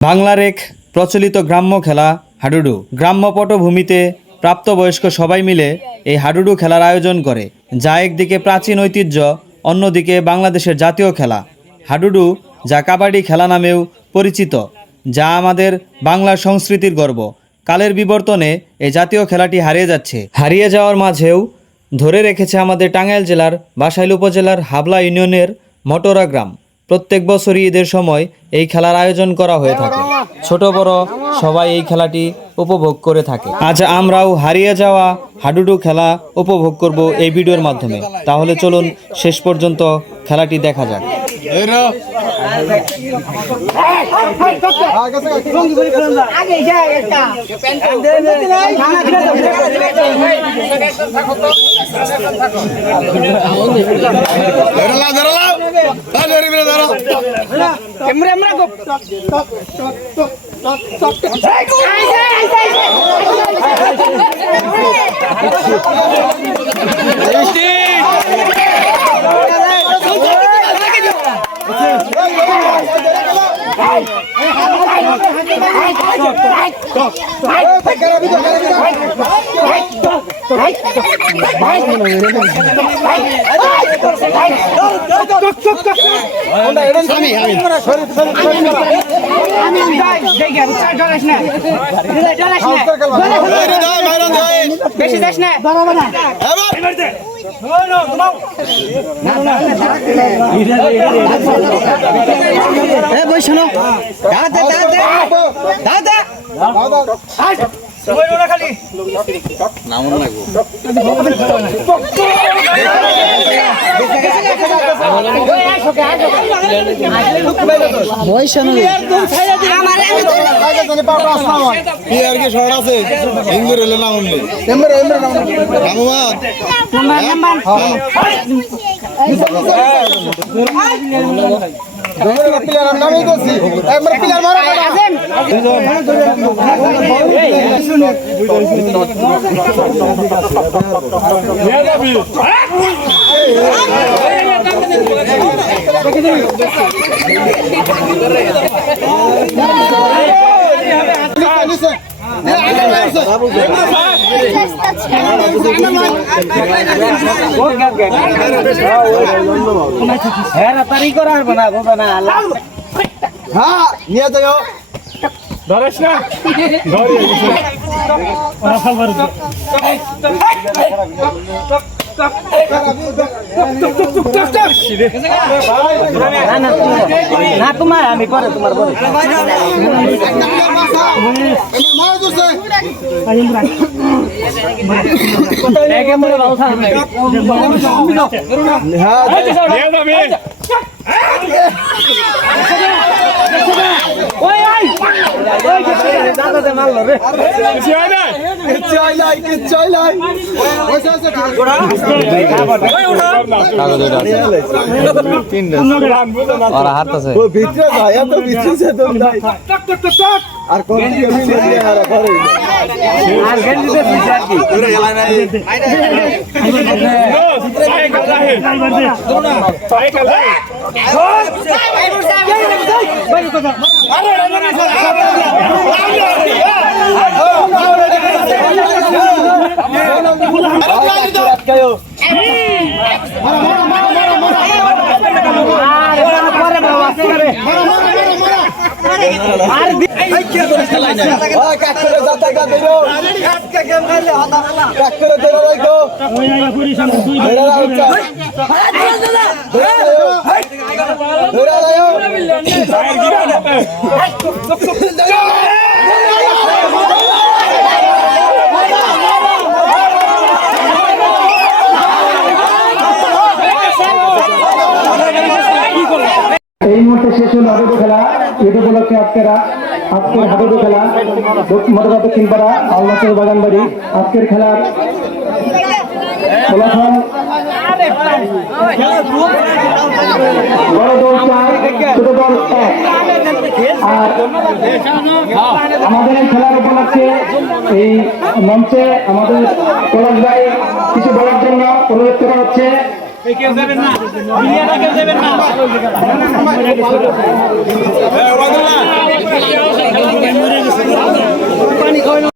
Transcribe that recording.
বাংলার এক প্রচলিত গ্রাম্য খেলা হাডুডু। গ্রাম্য পটভূমিতে প্রাপ্তবয়স্ক সবাই মিলে এই হাডুডু খেলার আয়োজন করে, যা একদিকে প্রাচীন ঐতিহ্য, অন্যদিকে বাংলাদেশের জাতীয় খেলা। হাডুডু, যা কাবাডি খেলা নামেও পরিচিত, যা আমাদের বাংলার সংস্কৃতির গর্ব। কালের বিবর্তনে এই জাতীয় খেলাটি হারিয়ে যাচ্ছে। হারিয়ে যাওয়ার মাঝেও ধরে রেখেছে আমাদের টাঙ্গাইল জেলার বাসাইল উপজেলার হাবলা ইউনিয়নের মটোরা গ্রাম। প্রত্যেক বছরই ঈদের সময় এই খেলার আয়োজন করা হয়ে থাকে। ছোট বড় সবাই এই খেলাটি উপভোগ করে থাকে। আজ আমরাও হারিয়ে যাওয়া হাডুডু খেলা উপভোগ করব এই ভিডিওর মাধ্যমে। তাহলে চলুন শেষ পর্যন্ত খেলাটি দেখা যাক। এই মুহূর্তে শেষ হল হাডুডু খেলা। ঈদ উপলক্ষে আজকের হাডুডু খেলা মটোরা দক্ষিণপাড়া আলমাচল বাগানবাড়ি। আজকের খেলার ফলাফল বড় দল 4, ছোট দল 1। আর আমাদের এই খেলার উপলক্ষে এই মঞ্চে আমাদের পলাশ ভাই কিছু বলার জন্য অনুরোধ করা হচ্ছে। কেউ যাবেন না বিরিয়ানা কেউ যাবেন না